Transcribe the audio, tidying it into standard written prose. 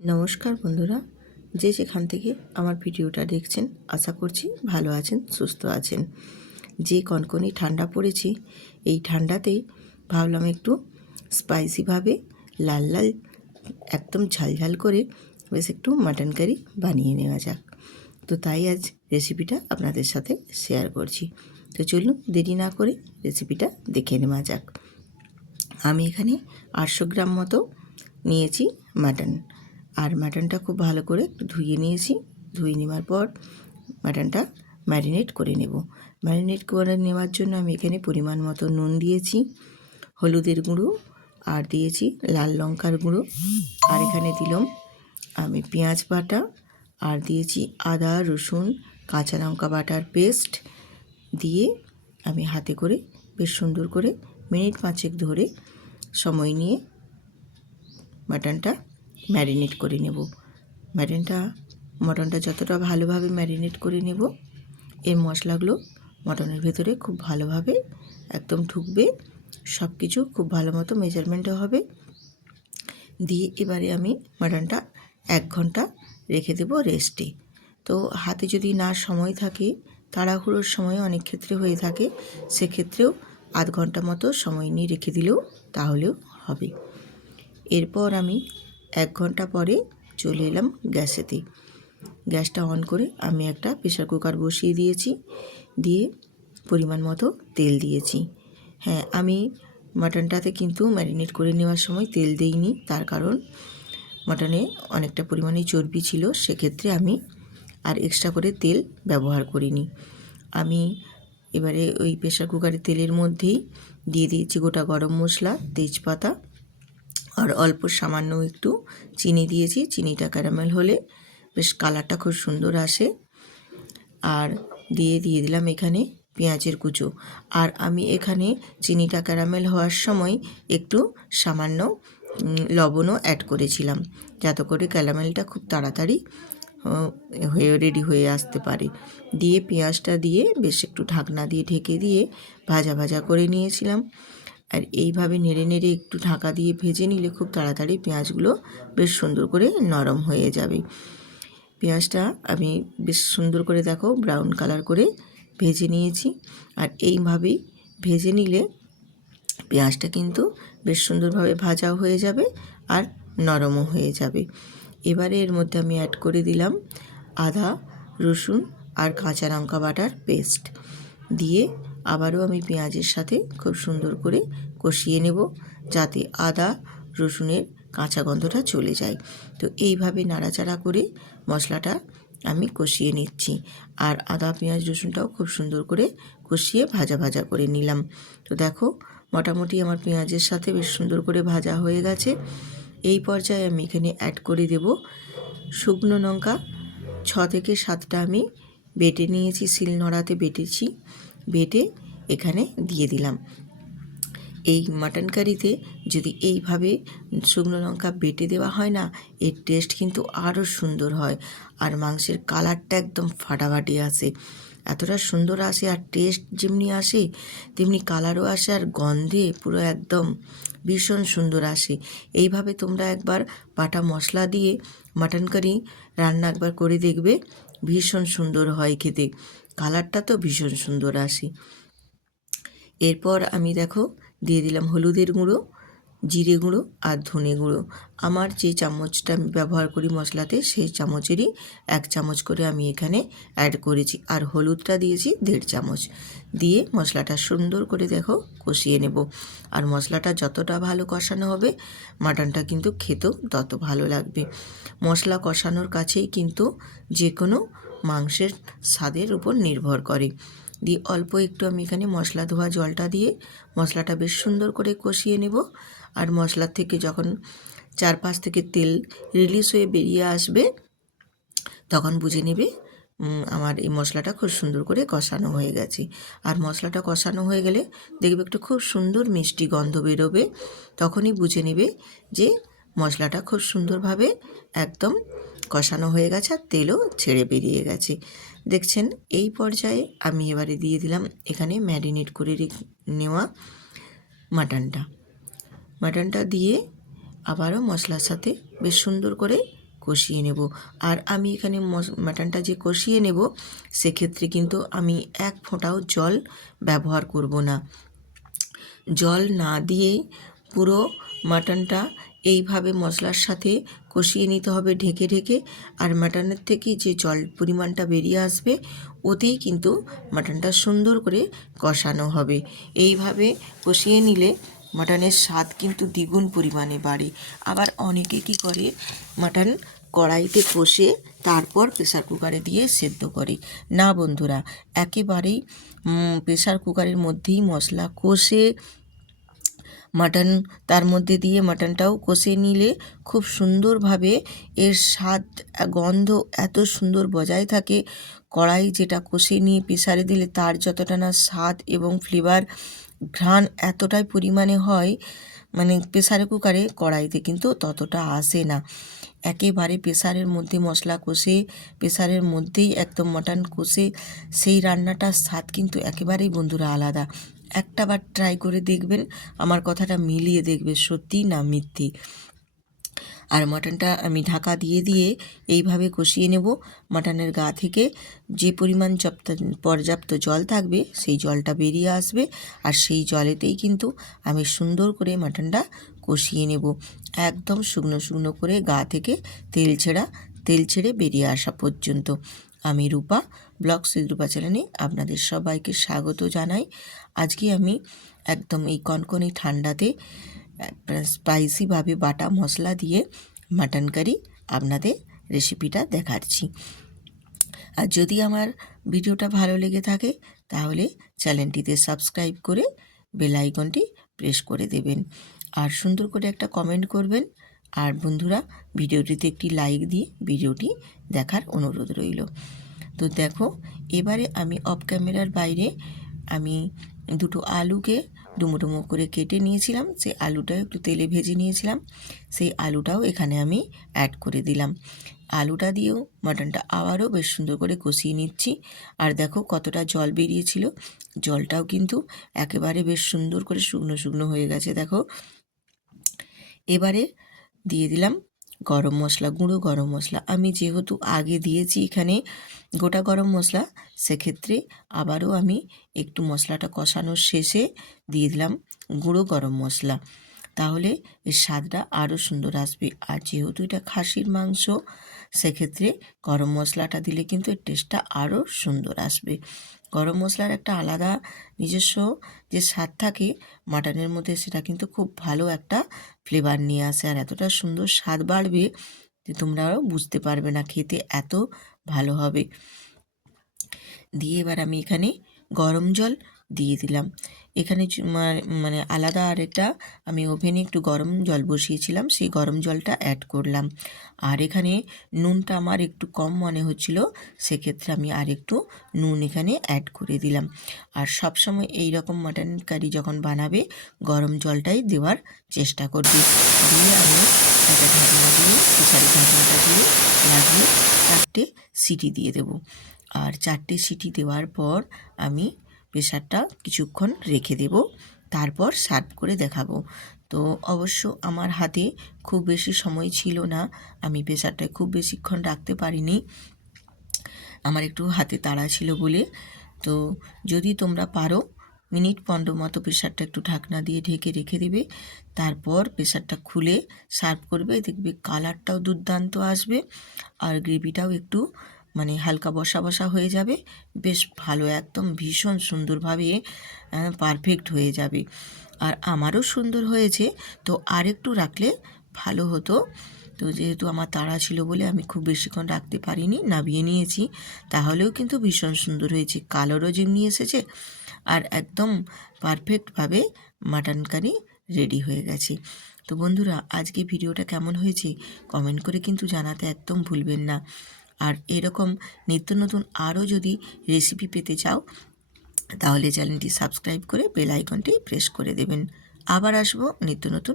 নমস্কার বন্ধুরা, যে যেখান থেকে আমার ভিডিওটা দেখছেন আশা করছি ভালো আছেন, সুস্থ আছেন। যে কনকনে ঠান্ডা পড়েছে, এই ঠান্ডাতেই ভাবলাম একটু স্পাইসিভাবে লাল লাল একদম ঝালঝাল করে বেশ একটু মাটন কারি বানিয়ে নেওয়া যাক। তো তাই আজ রেসিপিটা আপনাদের সাথে শেয়ার করছি। তো চলুন দেরি না করে রেসিপিটা দেখে নেওয়া যাক। আমি এখানে 800 গ্রাম মতো নিয়েছি মাটন। আর মাটনটা খুব ভালো করে একটু ধুয়ে নিয়েছি। ধুয়ে নেওয়ার পর মাটনটা ম্যারিনেট করে নেব। ম্যারিনেট করে নেওয়ার জন্য আমি এখানে পরিমাণ মতো নুন দিয়েছি, হলুদের গুঁড়ো আর দিয়েছি লাল লঙ্কার গুঁড়ো, আর এখানে দিলাম আমি পেঁয়াজ বাটা, আর দিয়েছি আদা রসুন কাঁচা লঙ্কা বাটার পেস্ট দিয়ে আমি হাতে করে বেশ সুন্দর করে মিনিট 5 ধরে সময় নিয়ে মাটনটা ম্যারিনেট করে নেব। মটনটা যতটা ভালোভাবে ম্যারিনেট করে নেব, এই মশলাগুলো মটনের ভেতরে খুব ভালোভাবে একদম ঢুকবে, সব কিছু খুব ভালো মতো মেজারমেন্টে হবে। দিয়ে এবারে আমি মাটনটা 1 ঘন্টা রেখে দেব রেস্টে। তো হাতে যদি না সময় থাকে, তাড়াহুড়োর সময় অনেক ক্ষেত্রে হয়ে থাকে, সেক্ষেত্রেও আধ ঘন্টা মতো সময় নিয়ে রেখে দিলেও তাহলেও হবে। এরপর আমি 1 ঘন্টা পরে চলে এলাম গ্যাসেতে। গ্যাসটা অন করে আমি একটা প্রেসার কুকার বসিয়ে দিয়েছি, দিয়ে পরিমাণ মতো তেল দিয়েছি। হ্যাঁ, আমি মাটনটাতে কিন্তু ম্যারিনেট করে নেওয়ার সময় তেল দিইনি, তার কারণ মাটনে অনেকটা পরিমাণে চর্বি ছিল, সেক্ষেত্রে আমি আর এক্সট্রা করে তেল ব্যবহার করিনি। আমি এবারে ওই প্রেসার কুকারের তেলের মধ্যেই দিয়ে দিয়েছি গোটা গরম মশলা, তেজপাতা, আর অল্প সামান্য একটু চিনি দিয়েছি। চিনিটা ক্যারামেল হলে বেশ কালারটা খুব সুন্দর আসে। আর দিয়ে দিলাম এখানে পেঁয়াজের কুচো। আর আমি এখানে চিনিটা ক্যারামেল হওয়ার সময় একটু সামান্য লবণও অ্যাড করেছিলাম, যাতে করে ক্যারামেলটা খুব তাড়াতাড়ি রেডি হয়ে আসতে পারে। দিয়ে পেঁয়াজটা দিয়ে বেশ একটু ঢাকনা দিয়ে ঢেকে দিয়ে ভাজা ভাজা করে নিয়েছিলাম। আর এইভাবে নেড়ে নেড়ে একটু ঢাকা দিয়ে ভেজে নিলে খুব তাড়াতাড়ি পেঁয়াজগুলো বেশ সুন্দর করে নরম হয়ে যাবে। পেঁয়াজটা আমি বেশ সুন্দর করে দেখো ব্রাউন কালার করে ভেজে নিয়েছি। আর এইভাবেই ভেজে নিলে পেঁয়াজটা কিন্তু বেশ সুন্দরভাবে ভাজাও হয়ে যাবে আর নরমও হয়ে যাবে। এবারে এর মধ্যে আমি অ্যাড করে দিলাম আদা রসুন আর কাঁচা লঙ্কা বাটার পেস্ট দিয়ে আবারও আমি পেঁয়াজের সাথে খুব সুন্দর করে কষিয়ে নেব, যাতে আদা রসুনের কাঁচা গন্ধটা চলে যায়। তো এইভাবে নাড়াচাড়া করে মশলাটা আমি কষিয়ে নিচ্ছি। আর আদা পেঁয়াজ রসুনটাও খুব সুন্দর করে কষিয়ে ভাজা ভাজা করে নিলাম। তো দেখো মোটামুটি আমার পেঁয়াজের সাথে বেশ সুন্দর করে ভাজা হয়ে গেছে। এই পর্যায়ে আমি এখানে অ্যাড করে দেব শুকনো লঙ্কা 6 থেকে 7টা আমি বেটে নিয়েছি, শিলনোড়াতে বেটেছি, বেটে এখানে দিয়ে দিলাম। এই মাটন কারিতে যদি এইভাবে শুকনো লঙ্কা বেটে দেওয়া হয় না, এর টেস্ট কিন্তু আরও সুন্দর হয়। আর মাংসের কালারটা একদম ফাটাফাটি আসে, এতটা সুন্দর আসে। আর টেস্ট যেমনি আসে তেমনি কালারও আসে, আর গন্ধে পুরো একদম ভীষণ সুন্দর আসে। এইভাবে তোমরা একবার বাটা মশলা দিয়ে মাটন কারি রান্না একবার করে দেখবে, ভীষণ সুন্দর হয় খেতে, কালারটা তো ভীষণ সুন্দর আসে। এরপর আমি দেখো দিয়ে দিলাম হলুদের গুঁড়ো, জিরে গুঁড়ো আর ধনে গুঁড়ো। আমার যে চামচটা আমি ব্যবহার করি মশলাতে, সেই চামচেরই 1 চামচ করে আমি এখানে অ্যাড করেছি। আর হলুদটা দিয়েছি 1.5 চামচ। দিয়ে মশলাটা সুন্দর করে দেখো কষিয়ে নেব। আর মশলাটা যতটা ভালো কষানো হবে, মাটনটা কিন্তু খেতেও তত ভালো লাগবে। মশলা কষানোর কাছেই কিন্তু যে কোনো মাংসের স্বাদের উপর নির্ভর করে। দিয়ে অল্প একটু আমি এখানে মশলা ধোয়া জলটা দিয়ে মশলাটা বেশ সুন্দর করে কষিয়ে নেব। আর মশলার থেকে যখন 4-5 থেকে তেল রিলিজ হয়ে বেরিয়ে আসবে, তখন বুঝে নেবে আমার এই মশলাটা খুব সুন্দর করে কষানো হয়ে গেছে। আর মশলাটা কষানো হয়ে গেলে দেখবে একটু খুব সুন্দর মিষ্টি গন্ধ বেরোবে, তখনই বুঝে নেবে যে মশলাটা খুব সুন্দরভাবে একদম কষানো হয়ে গেছে আর তেলও ছেড়ে বেরিয়ে গেছে। দেখছেন, এই পর্যায়ে আমি এবারে দিয়ে দিলাম এখানে ম্যারিনেট করে নেওয়া মাটনটা দিয়ে আবারও মশলার সাথে বেশ সুন্দর করে কষিয়ে নেব। আর আমি এখানে মাটনটা যে কষিয়ে নেব সেক্ষেত্রে কিন্তু আমি এক ফোঁটাও জল ব্যবহার করব না। জল না দিয়েই পুরো মাটনটা এইভাবে মশলার সাথে কষিয়ে নিতে হবে ঢেকে ঢেকে। আর মাটনের থেকে যে জল পরিমাণটা বেরিয়ে আসবে ওতেই কিন্তু মাটনটা সুন্দর করে কষানো হবে। এইভাবে কষিয়ে নিলে মাটনের স্বাদ কিন্তু দ্বিগুণ পরিমাণে বাড়ে। আবার অনেকে কী করে মাটন কড়াইতে কষে তারপর প্রেসার কুকারে দিয়ে সেদ্ধ করে। না বন্ধুরা, একেবারেই প্রেসার কুকারের মধ্যেই মশলা কষে মাটন তার মধ্যে দিয়ে মাটনটাও কষে নিলে খুব সুন্দরভাবে এর স্বাদ গন্ধ এত সুন্দর বজায় থাকে। কড়াই যেটা কষে নিয়ে প্রেসারে দিলে তার যতটা না স্বাদ এবং ফ্লেভার ঘ্রাণ এতটাই পরিমাণে হয়, মানে প্রেসারে কুকারে কড়াইতে কিন্তু ততটা আসে না। একেবারে প্রেসারের মধ্যে মশলা কষে প্রেসারের মধ্যেই একদম মাটন কষে সেই রান্নাটার স্বাদ কিন্তু একেবারেই বন্ধুরা আলাদা। একটাবার ট্রাই করে দেখবেন, আমার কথাটা মিলিয়ে দেখবে সত্যি না মিথ্যে। আর মাটনটা আমি ঢাকা দিয়ে দিয়ে এইভাবে কষিয়ে নেব। মাটনের গা থেকে যে পরিমাণ পর্যাপ্ত জল থাকবে সেই জলটা বেরিয়ে আসবে, আর সেই জলেতেই কিন্তু আমি সুন্দর করে মাটনটা কষিয়ে নেব একদম শুকনো শুকনো করে, গা থেকে তেল ছেড়ে বেরিয়ে আসা পর্যন্ত। আমি রূপা ব্লগস উইথ রূপা চ্যানেলে আপনাদের সবাইকে স্বাগত জানাই। আজকে আমি একদম এই কনকনে ঠান্ডাতে স্পাইসিভাবে বাটা মশলা দিয়ে মাটন কারি আপনাদের রেসিপিটা দেখাচ্ছি। আর যদি আমার ভিডিওটা ভালো লেগে থাকে তাহলে চ্যানেলটিতে সাবস্ক্রাইব করে বেল আইকনটি প্রেস করে দেবেন, আর সুন্দর করে একটা কমেন্ট করবেন। আর বন্ধুরা, ভিডিওটিতে একটি লাইক দিয়ে ভিডিওটি দেখার অনুরোধ রইল। তো দেখো, এবারে আমি অফ ক্যামেরার বাইরে আমি দুটো আলুকে ডুমো ডুমো করে কেটে নিয়েছিলাম, সেই আলুটাও একটু তেলে ভেজে নিয়েছিলাম, সেই আলুটাও এখানে আমি অ্যাড করে দিলাম। আলুটা দিয়েও মাটনটা আবারও বেশ সুন্দর করে কষিয়ে নিচ্ছি। আর দেখো কতটা জল বেরিয়েছিল, জলটাও কিন্তু একেবারে বেশ সুন্দর করে শুকনো শুকনো হয়ে গেছে দেখো। এবারে দিয়ে দিলাম গরম মশলা, গুঁড়ো গরম মশলা। আমি যেহেতু আগে দিয়েছি এখানে গোটা গরম মশলা, সেক্ষেত্রে আবারও আমি একটু মশলাটা কষানোর শেষে দিয়ে দিলাম গুঁড়ো গরম মশলা, তাহলে এর স্বাদটা আরও সুন্দর আসবে। আর যেহেতু এটা খাসির মাংস, সেক্ষেত্রে গরম মশলাটা দিলে কিন্তু এর টেস্টটা আরও সুন্দর আসবে। গরম মশলার একটা আলাদা নিজস্ব যে স্বাদ থাকে মাটনের মধ্যে, সেটা কিন্তু খুব ভালো একটা ফ্লেভার নিয়ে আসে, আর এতটা সুন্দর স্বাদ বাড়বে যে তোমরাও বুঝতে পারবে না, খেতে এত ভালো হবে। দিয়ে এবার আমি এখানে গরম জল দিয়ে দিলাম। এখানে মানে আলাদা আরেকটা আমি ওভেনে একটু গরম জল বসিয়েছিলাম, সেই গরম জলটা অ্যাড করলাম। আর এখানে নুনটা আমার একটু কম মনে হচ্ছিল, সেক্ষেত্রে আমি আর একটু নুন এখানে অ্যাড করে দিলাম। আর সবসময় এই রকম মাটন কারি যখন বানাবে গরম জলটাই দেওয়ার চেষ্টা করবে। দিয়ে আমি একটা ঢাকনা দিয়ে প্রেসারের ঢাকনাটা দিয়ে লাগিয়ে 4টে সিটি দিয়ে দেবো। আর 4টে সিটি দেওয়ার পর আমি প্রেসারটা কিছুক্ষণ রেখে দেব, তারপর সার্ভ করে দেখাবো। তো অবশ্য আমার হাতে খুব বেশি সময় ছিল না, আমি প্রেসারটা খুব বেশিক্ষণ রাখতে পারিনি, আমার একটু হাতে তাড়া ছিল বলে। তো যদি তোমরা পারো মিনিট 15 মতো প্রেসারটা একটু ঢাকনা দিয়ে ঢেকে রেখে দেবে, তারপর প্রেসারটা খুলে সার্ভ করবে, দেখবে কালারটাও দুর্দান্ত আসবে, আর গ্রেভিটাও একটু মানে হালকা বসা বসা হয়ে যাবে, বেশ ভালো একদম ভীষণ সুন্দরভাবে পারফেক্ট হয়ে যাবে। আর আমারও সুন্দর হয়েছে, তো আরেকটু রাখলে ভালো হতো। তো যেহেতু আমার তাড়া ছিল বলে আমি খুব বেশিক্ষণ রাখতে পারিনি, নামিয়ে নিয়েছি। তাহলেও কিন্তু ভীষণ সুন্দর হয়েছে, কালারও যেমনি এসেছে, আর একদম পারফেক্টভাবে মাটন কারি রেডি হয়ে গেছে। তো বন্ধুরা, আজকে ভিডিওটা কেমন হয়েছে কমেন্ট করে কিন্তু জানাতে একদম ভুলবেন না। আর এরকম নিত্য নতুন আরও যদি রেসিপি পেতে চাও তাহলে চ্যানেলটি সাবস্ক্রাইব করে বেল আইকনটি প্রেস করে দেবেন। আবার আসবো নিত্য নতুন